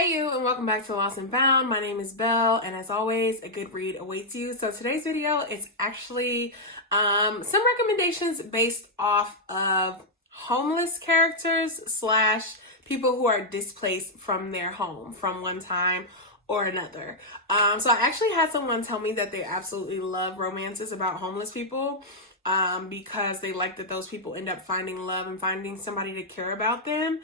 Hey you, and welcome back to Lost and Found. My name is Belle, and as always, a good read awaits you. So today's video is actually some recommendations based off of homeless characters slash people who are displaced from their home from one time or another. So I actually had someone tell me that they absolutely love romances about homeless people because they like that those people end up finding love and finding somebody to care about them.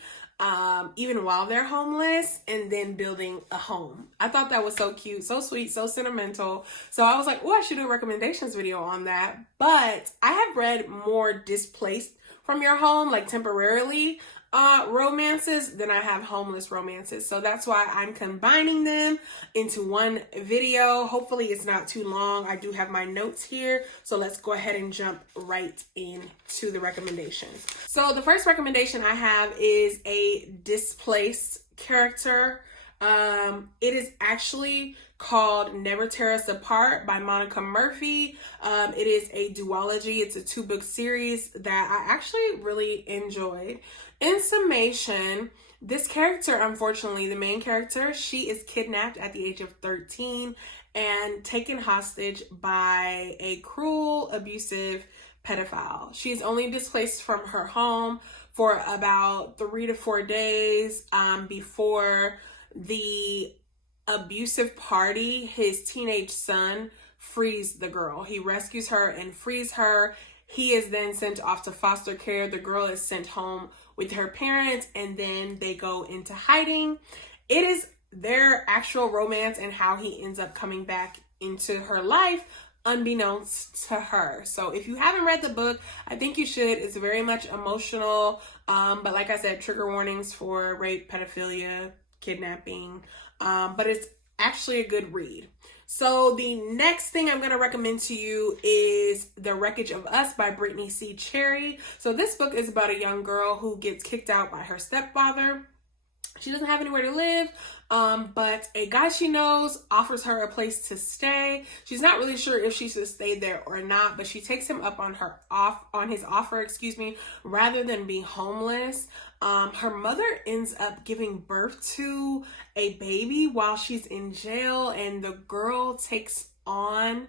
Even while they're homeless, and then building a home. I thought that was so cute, so sweet, so sentimental. So I was like, oh, I should do a recommendations video on that. But I have read more displaced from your home, like temporarily, romances than I have homeless romances. So that's why I'm combining them into one video. Hopefully it's not too long. I do have my notes here. So let's go ahead and jump right into the recommendations. So the first recommendation I have is a displaced character. It is actually called Never Tear Us Apart by Monica Murphy. It is a duology. It's a 2-book series that I actually really enjoyed. In summation, this character, unfortunately, the main character, she is kidnapped at the age of 13 and taken hostage by a cruel, abusive pedophile. She is only displaced from her home for about 3 to 4 days before the abusive party, his teenage son, frees the girl. He rescues her and frees her. He is then sent off to foster care. The girl is sent home with her parents, and then they go into hiding. It is their actual romance and how he ends up coming back into her life unbeknownst to her. So if you haven't read the book, I think you should. It's very much emotional, but like I said, trigger warnings for rape, pedophilia, kidnapping, but it's actually a good read. So the next thing I'm going to recommend to you is The Wreckage of Us by Brittany C. Cherry. So this book is about a young girl who gets kicked out by her stepfather. She doesn't have anywhere to live, but a guy she knows offers her a place to stay. She's not really sure if she should stay there or not, but she takes him up on his offer, rather than being homeless. Her mother ends up giving birth to a baby while she's in jail, and the girl takes on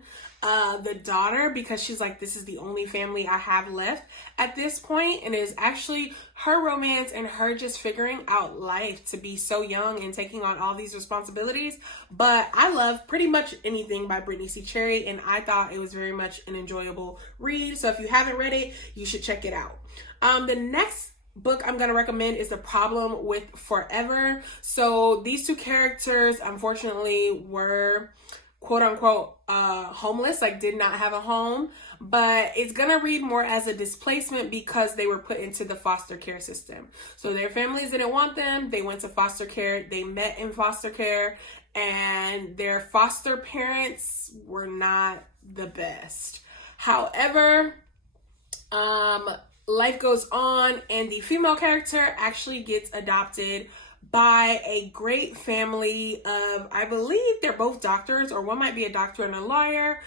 the daughter because she's like, this is the only family I have left at this point. And it is actually her romance and her just figuring out life to be so young and taking on all these responsibilities. But I love pretty much anything by Brittany C. Cherry, and I thought it was very much an enjoyable read. So if you haven't read it, you should check it out. The next book I'm going to recommend is The Problem with Forever. So these two characters, unfortunately, were quote unquote homeless, like did not have a home, but it's gonna read more as a displacement because they were put into the foster care system. So their families didn't want them. They went to foster care. They met in foster care, and their foster parents were not the best. However, life goes on, and the female character actually gets adopted by a great family of, I believe they're both doctors, or one might be a doctor and a lawyer.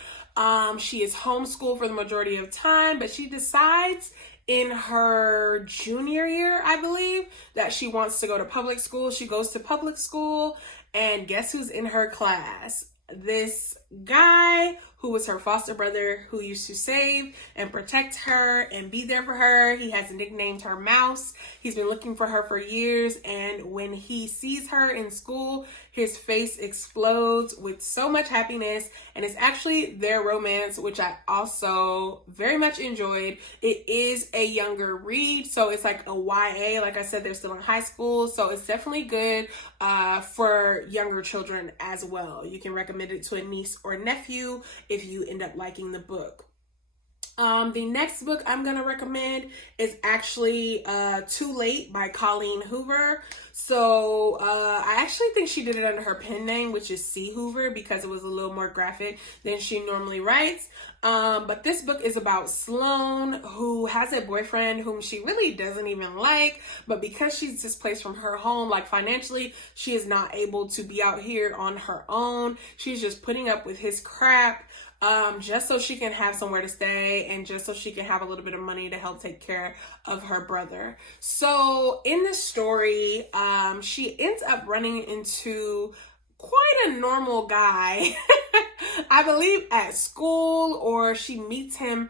She is homeschooled for the majority of time, but she decides in her junior year, I believe, that she wants to go to public school. She goes to public school, and guess who's in her class? This guy who was her foster brother, who used to save and protect her and be there for her. He has nicknamed her Mouse. He's been looking for her for years, and when he sees her in school, his face explodes with so much happiness, and it's actually their romance, which I also very much enjoyed. It is a younger read, so it's like a YA. Like I said, they're still in high school, so it's definitely good for younger children as well. You can recommend it to a niece or nephew if you end up liking the book. The next book I'm going to recommend is actually Too Late by Colleen Hoover. So I actually think she did it under her pen name, which is C. Hoover, because it was a little more graphic than she normally writes. But this book is about Sloane, who has a boyfriend whom she really doesn't even like, but because she's displaced from her home, like financially, she is not able to be out here on her own. She's just putting up with his crap. just so she can have somewhere to stay and just so she can have a little bit of money to help take care of her brother. So in this story, she ends up running into quite a normal guy, I believe at school, or she meets him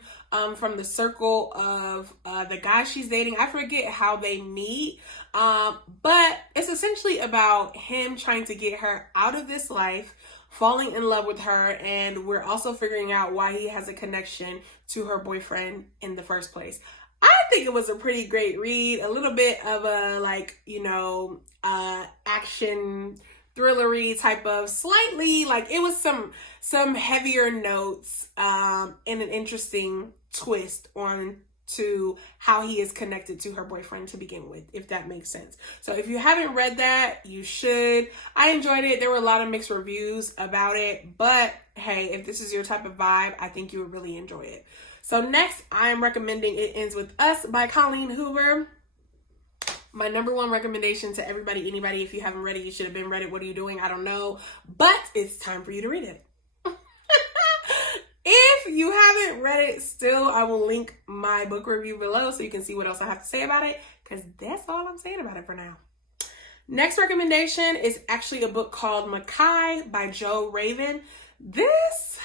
from the circle of the guy she's dating. I forget how they meet, but it's essentially about him trying to get her out of this life, falling in love with her, and we're also figuring out why he has a connection to her boyfriend in the first place. I think it was a pretty great read, a little bit of a action thrillery type of, slightly like it was some heavier notes and an interesting twist on to how he is connected to her boyfriend to begin with, if that makes sense. So if you haven't read that, you should. I enjoyed it. There were a lot of mixed reviews about it, but hey, if this is your type of vibe, I think you would really enjoy it. So next, I am recommending It Ends With Us by Colleen Hoover. My number one recommendation to everybody, anybody, if you haven't read it, you should have been read it. What are you doing? I don't know, but it's time for you to read it. If you haven't read it still, I will link my book review below so you can see what else I have to say about it, because that's all I'm saying about it for now. Next recommendation is actually a book called Makai by Joe Raven. This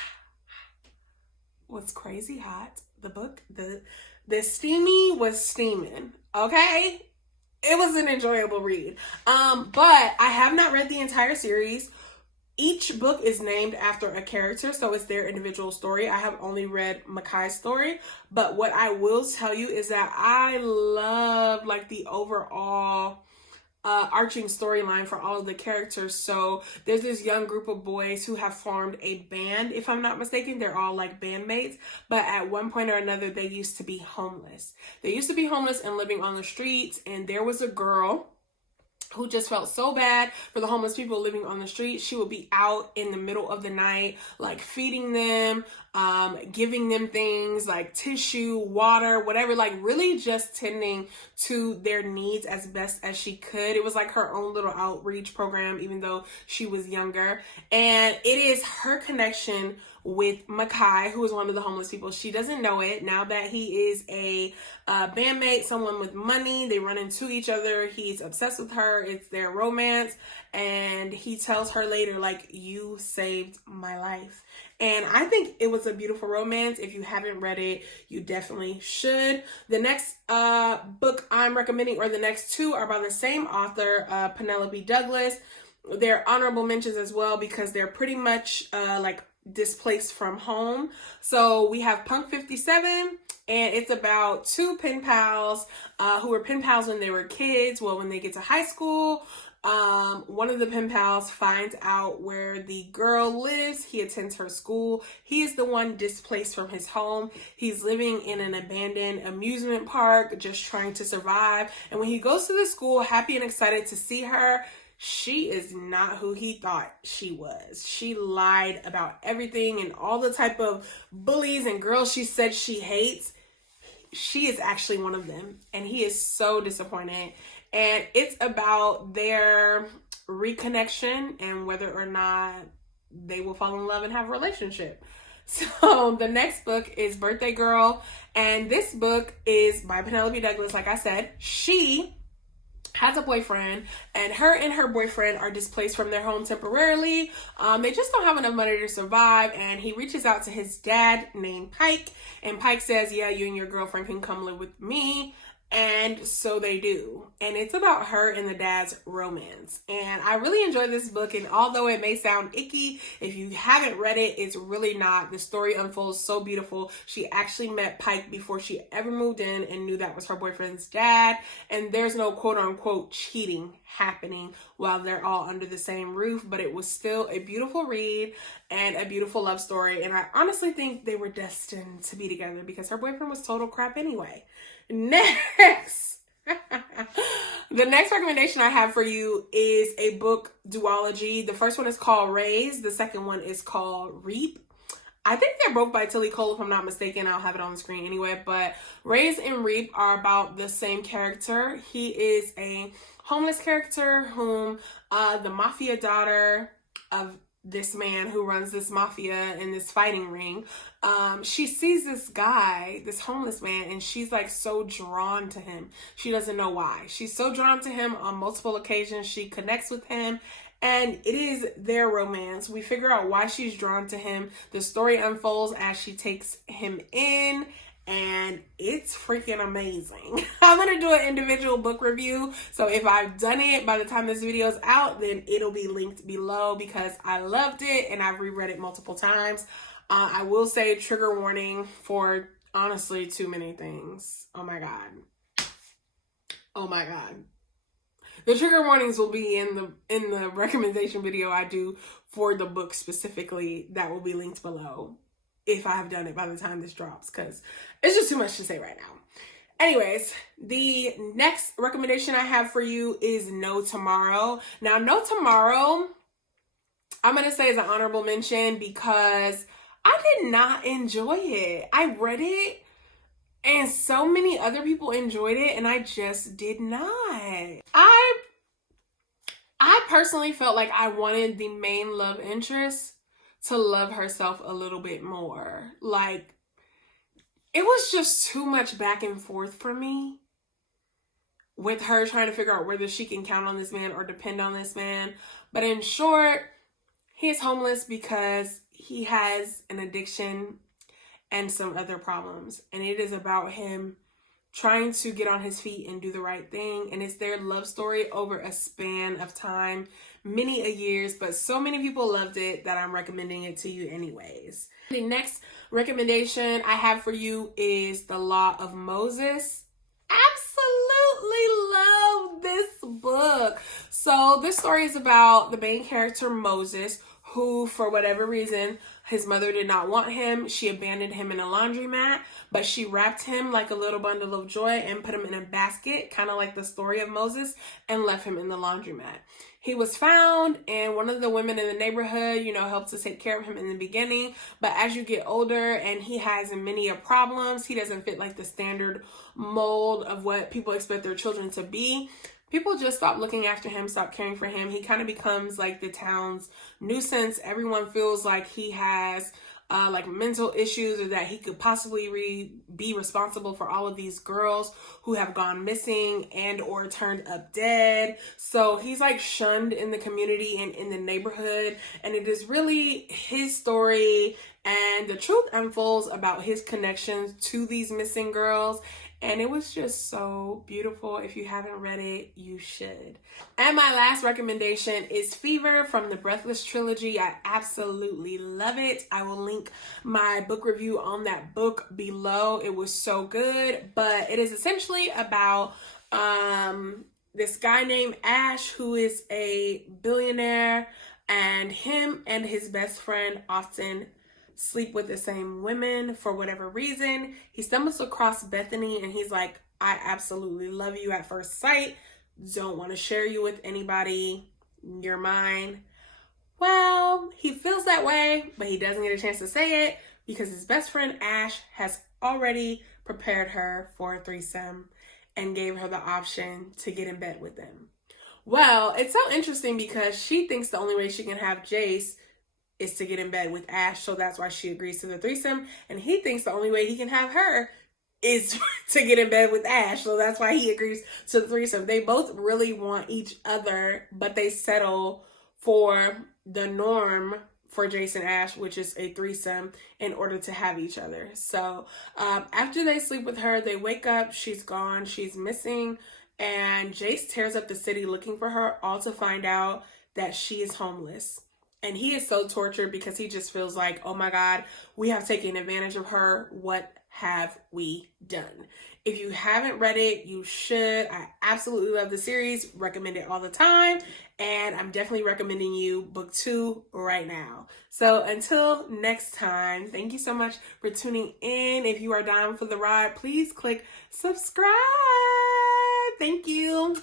was crazy hot. The book, the steamy was steaming, okay? It was an enjoyable read. But I have not read the entire series. Each book is named after a character, so it's their individual story. I have only read Makai's story, but what I will tell you is that I love like the overall arching storyline for all of the characters. So there's this young group of boys who have formed a band, if I'm not mistaken. They're all like bandmates, but at one point or another, they used to be homeless. They used to be homeless and living on the streets, and there was a girl who just felt so bad for the homeless people living on the street. She would be out in the middle of the night, like feeding them, giving them things like tissue, water, whatever, like really just tending to their needs as best as she could. It was like her own little outreach program, even though she was younger. And it is her connection with Makai, who is one of the homeless people. She doesn't know it. Now that he is a bandmate, someone with money, they run into each other. He's obsessed with her. It's their romance. And he tells her later, like, you saved my life. And I think it was a beautiful romance. If you haven't read it, you definitely should. The next book I'm recommending, or the next two, are by the same author, Penelope Douglas. They're honorable mentions as well because they're pretty much like displaced from home. So we have Punk 57, and it's about two pen pals who were pen pals when they were kids. Well, when they get to high school, one of the pen pals finds out where the girl lives. He attends her school. He is the one displaced from his home. He's living in an abandoned amusement park, just trying to survive. And when he goes to the school, happy and excited to see her, she is not who he thought she was. She lied about everything, and all the type of bullies and girls she said she hates, she is actually one of them. And he is so disappointed. And it's about their reconnection and whether or not they will fall in love and have a relationship. So the next book is Birthday Girl. And this book is by Penelope Douglas. Like I said, she has a boyfriend, and her boyfriend are displaced from their home temporarily. They just don't have enough money to survive, and he reaches out to his dad named Pike, and Pike says, yeah, you and your girlfriend can come live with me. And so they do. And it's about her and the dad's romance. And I really enjoyed this book. And although it may sound icky, if you haven't read it, it's really not. The story unfolds so beautiful. She actually met Pike before she ever moved in and knew that was her boyfriend's dad. And there's no quote unquote cheating happening while they're all under the same roof. But it was still a beautiful read and a beautiful love story. And I honestly think they were destined to be together because her boyfriend was total crap anyway. Next, the next recommendation I have for you is a book duology. The first one is called Raise. The second one is called Reap. I think they're both by Tilly Cole, if I'm not mistaken. I'll have it on the screen anyway. But Raise and Reap are about the same character. He is a homeless character whom the mafia daughter of this man who runs this mafia in this fighting ring. She sees this guy, this homeless man, and she's like so drawn to him. She doesn't know why. She's so drawn to him on multiple occasions. She connects with him, and it is their romance. We figure out why she's drawn to him. The story unfolds as she takes him in, and it's freaking amazing. I'm going to do an individual book review. So if I've done it by the time this video is out, then it'll be linked below because I loved it and I've reread it multiple times. I will say trigger warning for honestly too many things. Oh my God. Oh my God. The trigger warnings will be in the recommendation video I do for the book specifically. That will be linked below if I have done it by the time this drops, because it's just too much to say right now. Anyways, the next recommendation I have for you is No Tomorrow. Now, No Tomorrow, I'm going to say is an honorable mention because I did not enjoy it. I read it and so many other people enjoyed it and I just did not. I personally felt like I wanted the main love interest to love herself a little bit more. Like, it was just too much back and forth for me with her trying to figure out whether she can count on this man or depend on this man. But in short, he is homeless because he has an addiction and some other problems. And it is about him trying to get on his feet and do the right thing. And it's their love story over a span of time, many a years, but so many people loved it that I'm recommending it to you anyways. The next recommendation I have for you is The Law of Moses. Absolutely love this book. So this story is about the main character, Moses, who, for whatever reason, his mother did not want him. She abandoned him in a laundromat, but she wrapped him like a little bundle of joy and put him in a basket, kind of like the story of Moses, and left him in the laundromat. He was found, and one of the women in the neighborhood, helped to take care of him in the beginning. But as you get older and he has many problems, he doesn't fit like the standard mold of what people expect their children to be. People just stop looking after him, stop caring for him. He kind of becomes like the town's nuisance. Everyone feels like he has like mental issues or that he could possibly be responsible for all of these girls who have gone missing and or turned up dead. So he's like shunned in the community and in the neighborhood. And it is really his story, and the truth unfolds about his connections to these missing girls. And it was just so beautiful. If you haven't read it, you should. And my last recommendation is Fever from the Breathless trilogy. I absolutely love it. I will link my book review on that book below. It was so good. But it is essentially about this guy named Ash, who is a billionaire, and him and his best friend often sleep with the same women for whatever reason. He stumbles across Bethany and he's like, I absolutely love you at first sight. Don't want to share you with anybody. You're mine. Well, he feels that way, but he doesn't get a chance to say it because his best friend Ash has already prepared her for a threesome and gave her the option to get in bed with them. Well, it's so interesting because she thinks the only way she can have Jace is to get in bed with Ash, so that's why she agrees to the threesome. And he thinks the only way he can have her is to get in bed with Ash, so that's why he agrees to the threesome. They both really want each other, but they settle for the norm for Jace and Ash, which is a threesome, in order to have each other. So after they sleep with her, they wake up, she's gone, she's missing, and Jace tears up the city looking for her, all to find out that she is homeless. And he is so tortured because he just feels like, oh my God, we have taken advantage of her. What have we done? If you haven't read it, you should. I absolutely love the series. Recommend it all the time. And I'm definitely recommending you book 2 right now. So until next time, thank you so much for tuning in. If you are down for the ride, please click subscribe. Thank you.